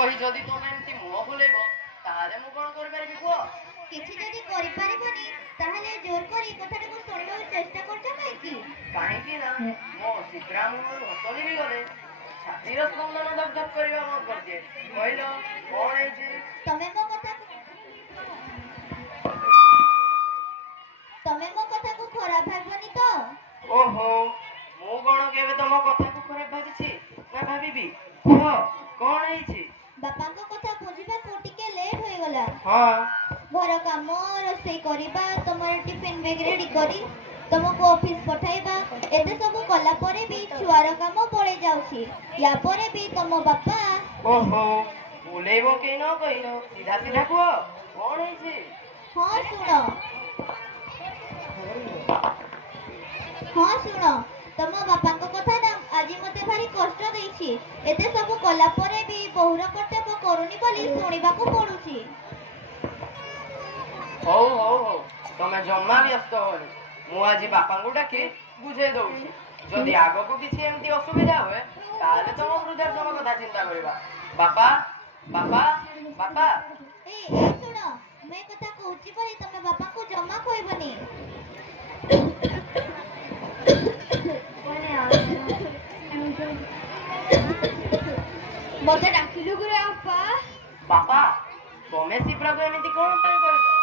कही जदि तुम एमती मुह बुलेब ताहले मु कोन करि परिबि कुह किछि जदि करि परिबनी ताहले जोर करी कथाटा को सुनिबार चेष्टा करछो काहे कि ना मो शीघ्राम हसली भी गले छातीर स्पंदन धक धक करिबा मन करजे कहलो कोन हैछि तमे मो कथा को खराब भाबनी तो ओहो मु कोन केबे तम कथा को खराब भाबिछि ना भाबिबी कुह कोन हैछि बापा को कथा बुझिबा को टिके लेट होय गला हां घर काम रोसई करिबा तमर टिफिन बैग रेडी करी तुमको ऑफिस पठाइबा एते सब कला परे भी छुआर काम पड़े जाउछि या परे भी तुम बापा ओहो बोलेबो के न कहिनो सीधा सीधा कुह कोन हैछि हाँ सुनो तुम बापा को कथा ना आज मते भारी कष्ट देछि एते सब कला परे भी बहुर कर्तव्य करूनी बोली सुनिबा को पडुछि हो तमे जम्मा व्यस्त होनी मु आज बापा को डाके बुझे दउछि जदि आगो को किछि एमती असुविधा होए ताले तुम वृद्धाश्रम कथा चिंता करिबा बापा बापा बापा ए सुनो मैं कथा कहूछि बोली तमे बापा को जम्मा कहबनी मते डाकिलु गुरे आपा बापा तमे सिप्रा को एमिति कोन उपाय करिलो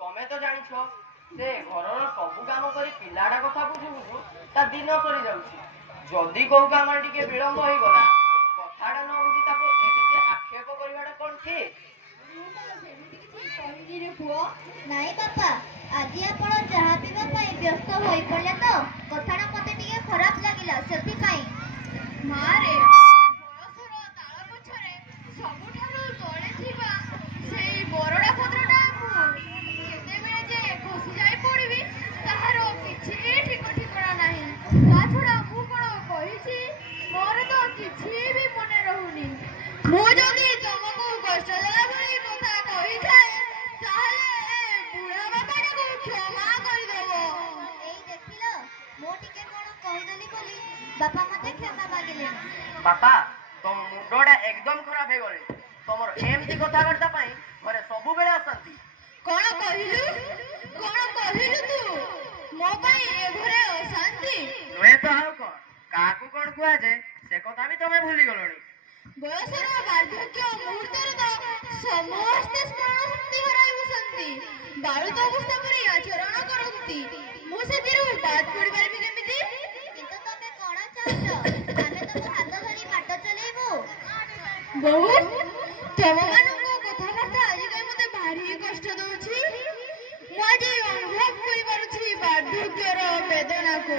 तमे तो जानि छो से घरर सब काम करी पिलाडा कथा बुझु ता दिन सरी जाउछि जदी को काम टिके विलंब होई गला कथाडा न बुझी ताको एमिति आक्षेप करिवाडा कोन ठीक नाई बापा आज आपण चाहा पीवा पाई व्यस्त होई पड़ले तो कथाडा मते टिके खराब लागिला सेति पाई मारे बयसर ताळ पछरे सबठारो तळे थिबा सेई बरडा पत्रटा केते बेले जे खसी जाई पड़िबी ताहारो किछि ठिकरा नाही ता छडा मु कोन कहिछि मोर तो किछि भी मने रहुनी मु जदी तुमको कष्ट देला भली कथा कहि जाय ताहले बुढ़ा बापाटा को क्षमा कर देबो एई देखिलो मो टिके कोन कहि देली बोली बापा मते क्षमा मागिले बापा तुम मुंडोडा एकदम खराब हे गले तमर एमती कथा करता पई घरे सब बेले असंती कोन कहिलु तू मो पई ए घरे अशांति नहे तो आउ कोन काकू कोन कुआ जे से कथा भी तमे भूली गलोनी बयसर वार्धक्य मुहूर्तर तो समस्त स्मरण शक्ति हराई बसंती बारुद अवस्था परी आचरण करंती मु सेतिरु बात पड़ी पारबी केमिति किंतु तमे कोन चाहछो आमे तो हाथ धरी माट चलेबो बहु तममानको कथाबार्ता आज काई मते भारी कष्ट दउछि मु आज अनुभव करि पारुछि वार्धक्यर वेदना को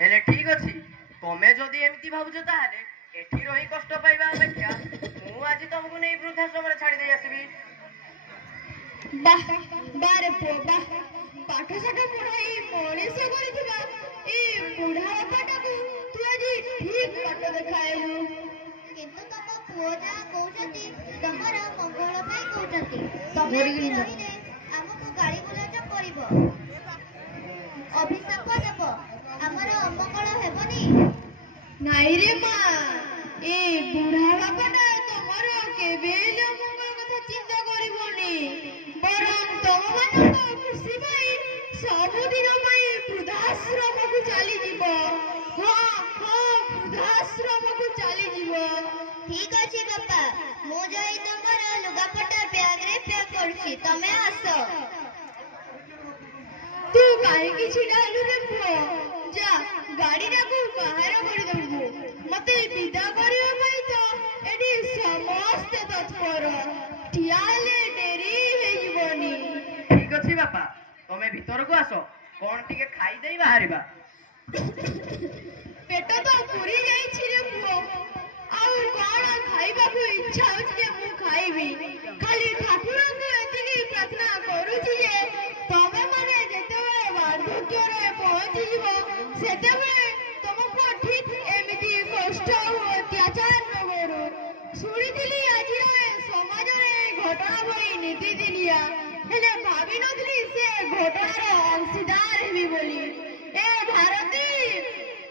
हेले ठीक अछि तमे जदी एमती भाबुछ ताहाले एठी रही कष्ट पाइबा अपेक्षा मु आज तुमको नै वृद्धाश्रम रे छाडी दे आसीबी बारे पोबा पाठ साठ पढ़ाई मनीष करिथिबा ए बुढ़ा बापाटा को तू आज ठीक पाठ देखाएलु किंतु तम पुओ जा कहउछती तमरा मंगल पाई कहउछती तमे रहिले हमको गाली बुलाच करिवो अभिशाप देबो हमर अमंगल हेबनी नाई रे मा ए बुढ़ा बापाटा तमर केबे मंगल कथा चिंता करिवनी बरं तमମାନଙ୍କ खुशी पाई सबुदिन पाई वृद्धाश्रम को चली जीव वृद्धाश्रम को चली जीव ठीक अछि बापा मु जाई तमर लुगापटा बैग रे पैक करछि तमे आसो तू काहे कि छिडालु रे पुओ जा गाड़ी को बाहर कर दबु मते विदा करियो भाई तो एडी समस्त तत्पर ठियाले डेरी हेइबोनी ठीक अछि बापा तमे भीतर को आसो कोन टिके खाई देई बाहरिबा पेट तो पूरी जाई छि रे पुओ आउ कोन खाइबा को इच्छा होछि जे मु खाइबी खाली ठाकुर को एतिकी प्रार्थना करू छि जे तमे माने जेते बेले वार्धक्य रे पहुंची जीवो सेते बेले तुमको ठीक एमिति कष्ट और अत्याचार न करू सुनिथिली आज रे समाज रे घटना भई नीति दिनिया हेले भाबी नथली से घटनार अंशीदार हेबी बोली ए भारती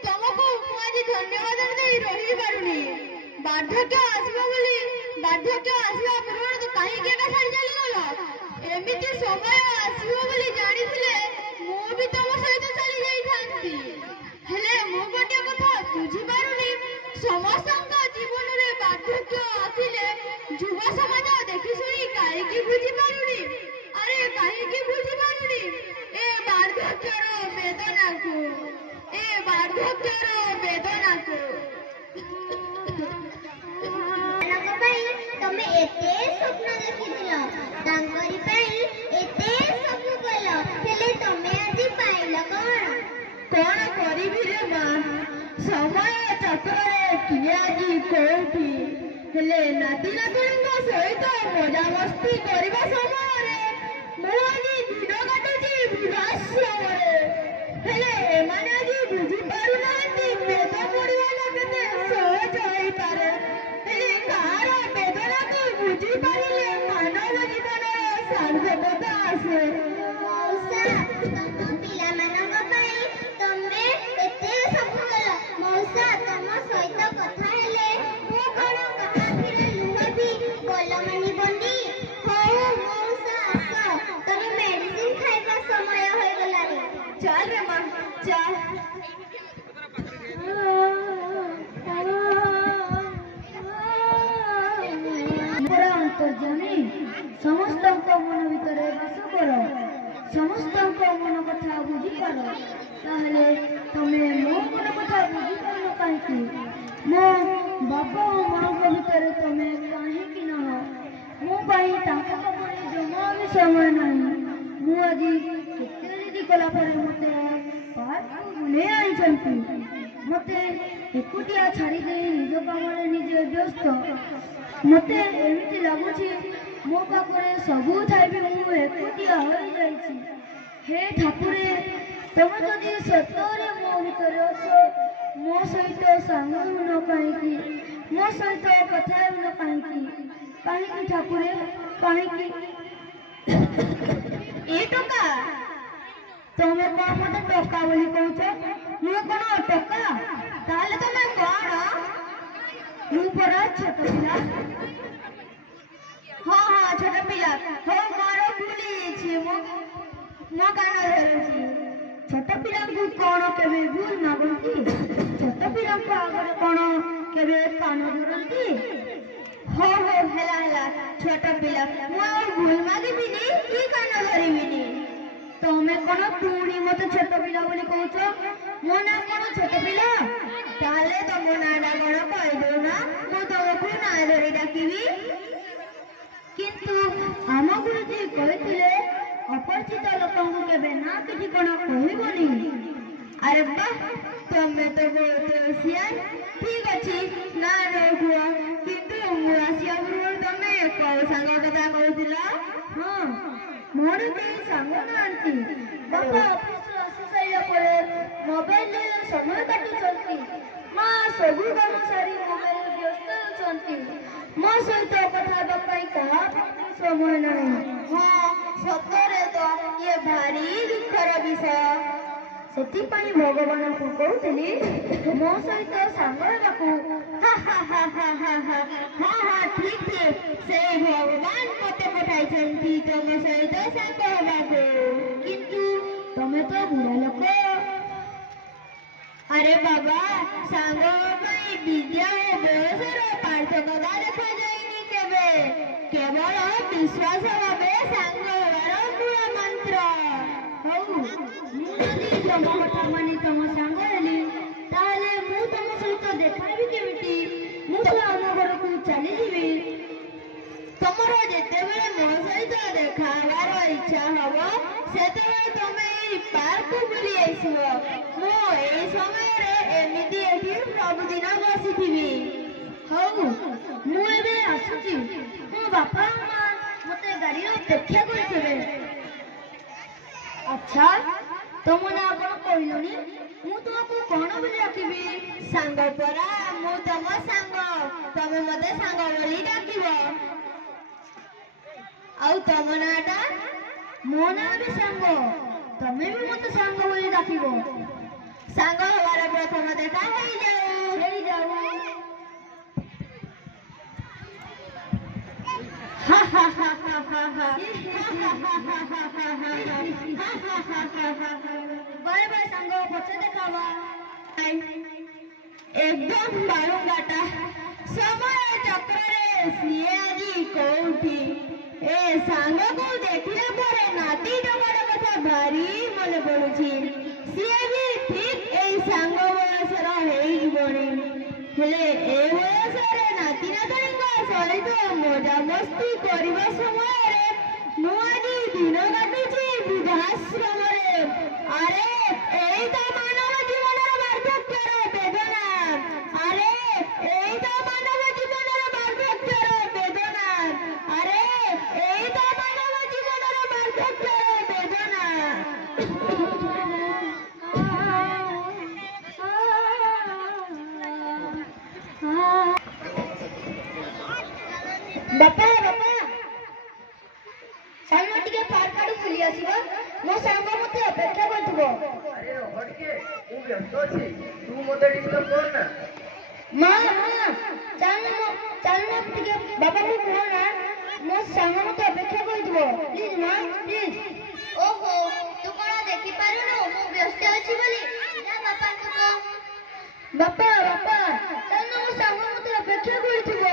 तुमको मु आज धन्यवाद देई रही पारुनी ବାର୍ଦ୍ଧକ୍ୟ ଆସିବ ବୋଲି ବାର୍ଦ୍ଧକ୍ୟ ଆସିବା ପୂର୍ବରୁ ତୁ କାହିଁକି ଏକା ଛାଡ଼ି ଚାଲିଗଲ? ଏମିତି ସମୟ ଆସିବ ବୋଲି ଜାଣିଥିଲେ ମୁଁ ବି ତମ ସହିତ ଚାଲି ଯାଇଥାନ୍ତି। ହେଲେ ମୁଁ ଗୋଟିଏ କଥା ବୁଝିପାରୁନି, ସମସ୍ତଙ୍କ ଜୀବନରେ ବାର୍ଦ୍ଧକ୍ୟ ଆସିଲେ ଯୁବ ସମାଜ ଦେଖି ଶୁଣି କାହିଁକି ବୁଝିପାରୁନି? ଆରେ କାହିଁକି ବୁଝିପାରୁନି ଏ ବାର୍ଦ୍ଧକ୍ୟର ବେଦନାକୁ, ଏ ବାର୍ଦ୍ଧକ୍ୟର ବେଦନାକୁ। ତମେ ଏତେ ସ୍ୱପ୍ନ ଦେଖିଥିଲ, ତାଙ୍କରି ପାଇଁ ଏତେ ସବୁ କଲ, ହେଲେ ତମେ ଆଜି ପାଇଲ କଣ? କଣ କରିବି ରେ ମା, ସମୟ ଚକ୍ରରେ କିଏ ଆଜି କୋଉଠି। ହେଲେ ନାତି ନାତୁଣୀଙ୍କ ସହିତ ମଜାମସ୍ତି କରିବା ସମୟରେ ମୁଁ ଆଜି ଦିନ କାଟୁଛି ବୃଦ୍ଧାଶ୍ରମରେ। ହେଲେ ଏମାନେ ଆଜି ବୁଝିପାରୁନାହାନ୍ତି ବେଦ ପଡ଼ିବାଟା କେତେ ସହଜ ହେଇପାରେ। ହେଲେ କାହାର ବେଦନାକୁ ବୁଝିପାରିଲେ ମାନବ ଜୀବନର ସାର୍ଥକତା ଆସେ। ମଉସା, ତମ ପିଲାମାନଙ୍କ ପାଇଁ ତମେ ଏତେ ସବୁ କଲ। ମଉସା, ତମ ସହିତ କଥା ହେଲେ ମୁଁ କଣ କାହା ଆଖିରେ ଲୁହ ବି ଗଲମନି ବଣ୍ଡି। ହଉ ମଉସା, ଆସ, ତମେ ମେଡିସିନ ଖାଇବା ସମୟ ହୋଇଗଲାଣି। ଚାଲ ରେ ମା, ଚାଲ। ଅନ୍ତର୍ଯାମୀ, ସମସ୍ତଙ୍କ ମନ ଭିତରେ ବାସ କର, ସମସ୍ତଙ୍କ ମନ କଥା ବୁଝିପାର। ତାହେଲେ ତମେ ମୋ ମନ କଥା ବୁଝିପାରୁନ କାହିଁକି? ମୋ ବାପା ଓ ମାଙ୍କ ଭିତରେ ତମେ କାହିଁକି ନାହ? ମୋ ପାଇଁ ତାଙ୍କ ପାଖରେ ଜମା ବି ସମୟ ନାହିଁ। ମୁଁ ଆଜି କେତେ ଜିଦି କଲା ପରେ ମତେ ପାର୍କକୁ ବୁଲେଇ ଆଣିଛନ୍ତି। ମତେ ଏକୁଟିଆ ଛାଡ଼ି ଦେଇ ନିଜ କାମରେ ନିଜେ ବ୍ୟସ୍ତ। ମତେ ଏମିତି ଲାଗୁଛି ମୋ ପାଖରେ ସବୁ ଥାଇ ବି ମୁଁ ଏକୁଟିଆ ହୋଇଯାଇଛି। ହେ ଠାକୁରେ, ତମେ ଯଦି ସତରେ ମୋ ଭିତରେ ଅଛ, ମୋ ସହିତ ସାଙ୍ଗ ହେଉନ କାହିଁକି? ମୋ ସହିତ କଥା ହେଉନ କାହିଁକି? କାହିଁକି ଠାକୁରେ, କାହିଁକି? ଏ ଟୋକା, ତମେ କଣ ମତେ ଟୋକା ବୋଲି କହୁଛ? ମୁଁ କଣ ଟୋକା? ତାହେଲେ ତମେ କଣ? ମୁଁ ପରା ଛୋଟ ପିଲା। ହଁ, ଛୋଟ ପିଲା। ହଉ, ମୋର ଭୁଲ ହେଇଯାଇଛି, ମୋ କାନ ଧରୁଛି। ଛୋଟ ପିଲାଙ୍କୁ କଣ କେବେ ଭୁଲ ମାଗନ୍ତି? ଛୋଟ ପିଲାଙ୍କ ଆଗରେ କଣ କେବେ କାନ ଧରନ୍ତି? ହଉ, ହେଲା, ଛୋଟ ପିଲା, ମୁଁ ଆଉ ଭୁଲ ମାଗିବିନି କି କାନ ଧରିବିନି। ତମେ କଣ ପୁଣି ମତେ ଛୋଟ ପିଲା ବୋଲି କହୁଛ? ମୋ ନାଁ କଣ ଛୋଟ ପିଲା? ତାହେଲେ ତମ ନାଁଟା କଣ କହିଦଉନା, ମୁଁ ତମକୁ ନାଁ ଧରି ଡାକିବି। କିନ୍ତୁ ଆମ ଗୁରୁଜୀ କହିଥିଲେ ଅପରିଚିତ ଲୋକଙ୍କୁ କେବେ ନା କିଛି କଣ କହିବନି। ଆରେ ବାଃ, ତମେ ତ ବହୁତ ହୋସିଆର। ଠିକ ଅଛି, ନା ନ କୁହ, କିନ୍ତୁ ମୁଁ ଆସିବା ପୂର୍ବରୁ ତମେ କୋଉ ସାଙ୍ଗ କଥା କହୁଥିଲ? ହଁ, ମୋର କେହି ସାଙ୍ଗ ନାହାନ୍ତି। ବାପା ଅଫିସରୁ ଆସି ସାରିଲା ପରେ ମୋବାଇଲରେ ସମୟ କାଟୁଛନ୍ତି। ମା ସବୁ କାମ ସାରି ମୋବାଇଲରେ ବ୍ୟସ୍ତ ହେଉଛନ୍ତି। ମୋ ସହିତ କଥା ହେବା ପାଇଁ କାହା ସମୟ ନାହିଁ। ହଁ, ସତରେ ତ ଇଏ ଭାରି ଦୁଃଖର ବିଷୟ। ସେଥିପାଇଁ ଭଗବାନଙ୍କୁ କହୁଥିଲି ମୋ ସହିତ ସାଙ୍ଗ ହେବାକୁ। ଠିକ, ସେଇ ଭଗବାନ ମତେ ପଠାଇଛନ୍ତି ତମ ସହିତ ସାଙ୍ଗ ହେବାକୁ। କିନ୍ତୁ ତମେ ତ ବୁଢା ଲୋକ। ଆରେ ବାବା, ସାଙ୍ଗ ପାଇଁ ବିଦ୍ୟା ଓ ବୟସର ପାର୍ଥକ୍ୟତା ଦେଖାଯାଇନି କେବେ। କେବଳ ବିଶ୍ୱାସ ଭାବେ ସାଙ୍ଗ ହେବାର ମୂଳ ମନ୍ତ୍ର। ହଉ, ମୁଁ ଯଦି ତମ କଥା ମାନି ତମ ସାଙ୍ଗ ହେଲି, ତାହେଲେ ମୁଁ ତମ ସହିତ ଦେଖାହେବି କେମିତି? ମୁଁ ତ ଆମ ଘରକୁ ଚାଲିଯିବି। ତମର ଯେତେବେଳେ ମୋ ସହିତ ଦେଖା ହେବାର ଇଚ୍ଛା ହବ, ସେତେବେଳେ ତମେ ଏଇ ପାର୍କକୁ ବୁଲି ଆସିବ। ମୁଁ ଏଇ ସମୟରେ ଏମିତି ଏଠି ସବୁଦିନ ବସିଥିବି। ହଉ, ମୁଁ ଏବେ ଆସୁଛି। ମୋ ବାପା ମା ମତେ ଗାଡିରେ ଅପେକ୍ଷା କରିଥିବେ। ଆଚ୍ଛା, ତମ ନାଁ କଣ କହିଲନି? ମୁଁ ତୁମକୁ କଣ ବୋଲି ଡାକିବି? ସାଙ୍ଗ ପରା, ମୁଁ ତମ ସାଙ୍ଗ, ତମେ ମତେ ସାଙ୍ଗ ବୋଲି ଡାକିବ। ଆଉ ତମ ନାଁଟା? ମୋ ନାଁ ବି ସାଙ୍ଗ, ତମେ ବି ମତେ ସାଙ୍ଗ ବୋଲି ଡାକିବ। ସାଙ୍ଗ ହେବାର ପ୍ରଥମ ଦେଖା ହେଇଯାଉ। बाय बाय सांगो पछे देखावा एकदम बालुंगाटा समय चक्ରରେ ସିଏ ଆଜି କୋଉଠି ଏ ସାଙ୍ଗକୁ ଦେଖିଲା ପରେ ନାତି ଟମାଟୋ କଥା ଭାରି ମନେ ପଡୁଛି ସିଏ ବି ଠିକ ଏଇ ସାଙ୍ଗ ବୟସର ହେଇଯିବଣି ହେଲେ ଏ ବୟସରେ ନାତି ନାତୁଣୀଙ୍କ ସହିତ ମଜାମସ୍ତି କରିବା ସମୟରେ ମୁଁ ଆଜି ଦିନ କାଟୁଛି ବୃଦ୍ଧାଶ୍ରମରେ ଆରେ ଏଇ ତ ମାନବ ଜୀବନର ବାର୍ଦ୍ଧକ୍ୟର ବେଦନା ଆରେ ଏଇ ତ ମାନବ ଜୀବନର ବାର୍ଦ୍ଧକ୍ୟର ବେଦନା ଆରେ ଏଇ ତ ମାନବ ଜୀବନର ବାର୍ଦ୍ଧକ୍ୟର ବେଦନା ବାପା ବାପା ସାଙ୍ଗ ଟିକେ ପାର୍କ ଆଡୁ ବୁଲି ଆସିବ ମୋ ସାଙ୍ଗ ମତେ ଅପେକ୍ଷା କରିଥିବ ଆରେ ରହ ଟିକେ ମୁଁ ବ୍ୟସ୍ତ ଅଛି ତୁ ମୋତେ ଡିଷ୍ଟର୍ବ କରନା ମା ଚାଲ ଟିକେ ବାପାଙ୍କୁ କୁହ ନା ମୋ ସାଙ୍ଗ ମତେ ଅପେକ୍ଷା କରିଥିବ ପ୍ଲିଜ ମା ପ୍ଲିଜ ଓହୋ ତୁ କଣ ଦେଖିପାରୁନୁ ମୁଁ ବ୍ୟସ୍ତ ଅଛି ବୋଲି ଯା ବାପାଙ୍କୁ କହ ବାପା ବାପା ଚାଲ ମୋ ସାଙ୍ଗ ମତେ ଅପେକ୍ଷା କରିଥିବ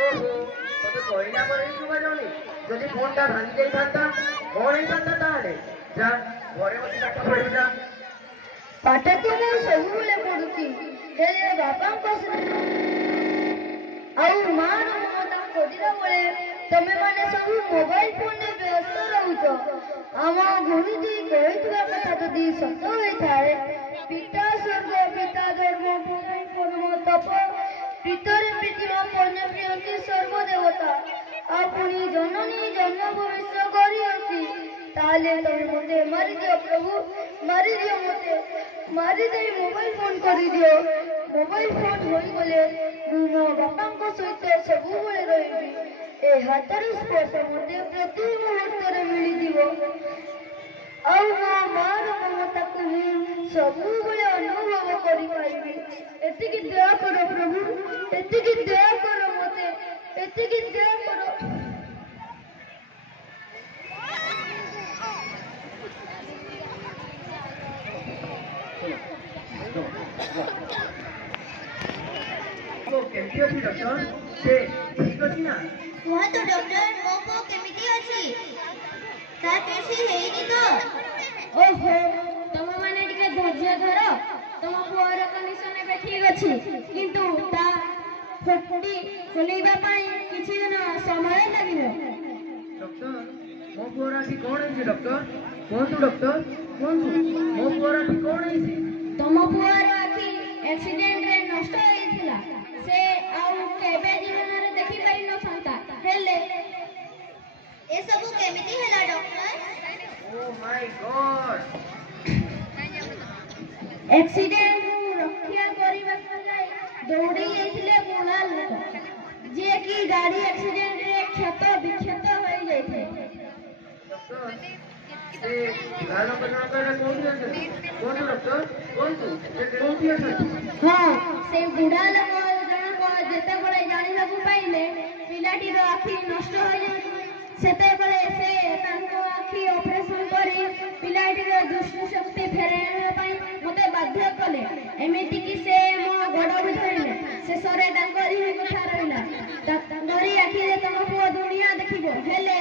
ଓହୋ ତତେ କହିଲା ପରେ ବି ଶୁଭା ଯାଉନି ଯଦି ଫୋନଟା ଭାଙ୍ଗି ଯାଇଥାନ୍ତା କଣ ହେଇଥାନ୍ତା ତାହେଲେ ଯା ଘରେ ବସି ପାଠ ପଢିବୁ ଯା ପାଠ ତ ମୁଁ ସବୁବେଳେ ପଢୁଛି ହେଲେ ବାପାଙ୍କ ଆଉ ମାର ମମତା ଖୋଜିଲା ବେଳେ ତମେ ମାନେ ସବୁ ମୋବାଇଲ ଫୋନରେ ବ୍ୟସ୍ତ ରହୁଛ ଆମ ଗୁରୁଜୀ କହିଥିବା କଥା ଯଦି ସତ ହୋଇଥାଏ ପିତା ସ୍ୱର୍ଗ ପିତା ଧର୍ମ ପୁତ୍ରୀ ପରମ ତପ ପିତରେ ପ୍ରୀତିମା ପନ୍ୟ ପ୍ରିୟନ୍ତି ସର୍ବଦେବତା ଆଉ ପୁଣି ଜନନୀ ଜନ୍ମ ଭବିଷ୍ୟ କରିଅଛି ତାହେଲେ ତମେ ମତେ ମାରିଦିଅ ପ୍ରଭୁ ମାରିଦିଅ ମତେ ମାରିଦେଇ ମୋବାଇଲ ଫୋନ କରିଦିଅ ମୋବାଇଲ ଫୋନ ହୋଇଗଲେ ମୁଁ ମୋ ବାପାଙ୍କ ସହିତ ସବୁବେଳେ ରହିବି ଏ ହାତର ସ୍ପର୍ଶ ମତେ ପ୍ରତି ମୁହୂର୍ତ୍ତରେ ମିଳିଯିବ ଆଉ ମୋ ମାର ମମତାକୁ ମୁଁ ସବୁବେଳେ ଅନୁଭବ କରିପାରିବି ଏତିକି ଦୟା କର ପ୍ରଭୁ ଏତିକି ଦୟା କର ମତେ ଏତିକି ଦୟା କର କେମିତି ଅଛି ଡକ୍ଟର ସେ ଠିକ ଅଛି ନା କୁହନ୍ତୁ ଡକ୍ଟର ମୋ ପୁଅ କେମିତି ଅଛି ତା କିଛି ହେଇନି ତ ଓହୋ ତମେମାନେ ଟିକେ ଧୈର୍ଯ୍ୟ ଧର ତମ ପୁଅର କଣ୍ଡିସନ ଏବେ ଠିକ ଅଛି କିନ୍ତୁ ତା ଫୁଟି ଖୋଲିବା ପାଇଁ କିଛି ଦିନ ସମୟ ଲାଗିବ ଡକ୍ଟର ମୋ ପୁଅର ଆଜି କଣ ହେଇଛି ଡକ୍ଟର କୁହନ୍ତୁ ଡକ୍ଟର କୁହନ୍ତୁ ମୋ ପୁଅର ଆଜି କଣ ହେଇଛି ତମ ପୁଅର ଆଖି ଆକ୍ସିଡେଣ୍ଟରେ ନଷ୍ଟ ହେଇଥିଲା ସେ ଆଉ କେବେ ଜୀବନରେ ଦେଖିପାରିନଥାନ୍ତା ହେଲେ ଏସବୁ କେମିତି ହେଲା ଡକ୍ଟର ଓ ମାଇ ଗଡ୍ ଆକ୍ସିଡେଣ୍ଟରୁ ରକ୍ଷା କରିବାକୁ ଯାଇ ଦୌଡ଼ି ଯାଇଥିଲେ ବୁଢା ଲୋକ ଯିଏକି ଗାଡି ଆକ୍ସିଡେଣ୍ଟରେ କ୍ଷତ ବିକ୍ଷତ ହୋଇଯାଇଥିଲେ ଡକ୍ଟର ସେ ବୁଢା ଲୋକ ଜଣକ ଏଟା କୋଉଠି ଅଛନ୍ତି କୁହନ୍ତୁ ଡକ୍ଟର କୁହନ୍ତୁ ସେ କୋଉଠି ଅଛନ୍ତି ହଁ ସେ ବୁଢା ଲୋକ ଜଣକ ଯେତେବେଳେ ଜାଣିବାକୁ ପାଇଲେ ପିଲାଟିର ଆଖି ନଷ୍ଟ ହୋଇଯାଇଛି ସେତେବେଳେ ସେ ତାଙ୍କ ଆଖି ଅପରେସନ କରି ପିଲାଟିର ଦୃଷ୍ଟି ଶକ୍ତି ଫେରାଇ ଆଣିବା ପାଇଁ ମୋତେ ବାଧ୍ୟ କଲେ ଏମିତିକି ସେ ମୋ ଗୋଡ଼କୁ ଧରିଲେ ଶେଷରେ ତାଙ୍କରି ହିଁ କଥା ରହିଲା ତାଙ୍କରି ଆଖିରେ ତମ ପୁଅ ଦୁନିଆ ଦେଖିବ ହେଲେ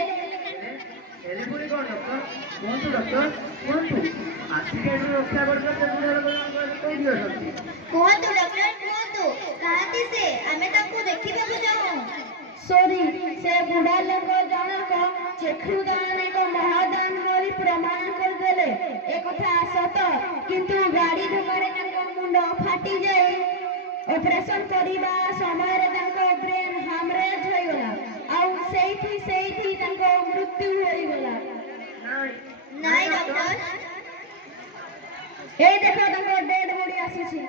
ପୁଣି କଣ ଡକ୍ଟର କୁହନ୍ତୁ ଡକ୍ଟର କୁହନ୍ତୁ ଆକ୍ସିଡେଣ୍ଟରୁ ରକ୍ଷା କରିବା ସେ ବୁଢା ଲୋକ ଜଣକ କୋଉଠି ଅଛନ୍ତି କୁହନ୍ତୁ ଡକ୍ଟର କୁହନ୍ତୁ କାହାନ୍ତି ସେ ଆମେ ତାଙ୍କୁ ଦେଖିବାକୁ ଯାଉ ସରି ସେ ବୁଢା ଲୋକ ଜଣକ ଚକ୍ଷୁଦାନ ଏକ ମହାଦାନ କରି ପ୍ରମାଣ କରିଦେଲେ ଏକଥା ସତ କିନ୍ତୁ ଗାଡି ଧକ୍କାରେ ତାଙ୍କ ମୁଣ୍ଡ ଫାଟିଯାଇ ଅପରେସନ କରିବା ସମୟରେ ତାଙ୍କ ବ୍ରେନ୍ ହାମରେଜ୍ ହୋଇଗଲା ଆଉ ସେଇଠି ତାଙ୍କ ମୃତ୍ୟୁ ହୋଇଗଲା ନାଇଁ ଡକ୍ଟର এই দেখো তাଙ୍କ ডেড বডି ଆସିଛି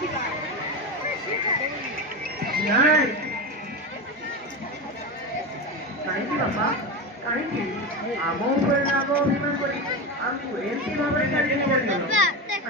ଦେଖିବା। ନାଇଁ କାହିଁକି ବାପା କାହିଁକି ଆମ ଉପରେ ରାଗ ଅଭିମାନ କରି ଆମକୁ ଏମିତି ଭାବରେ ଛାଡ଼ି ଚାଲିଗଲ? ବାପା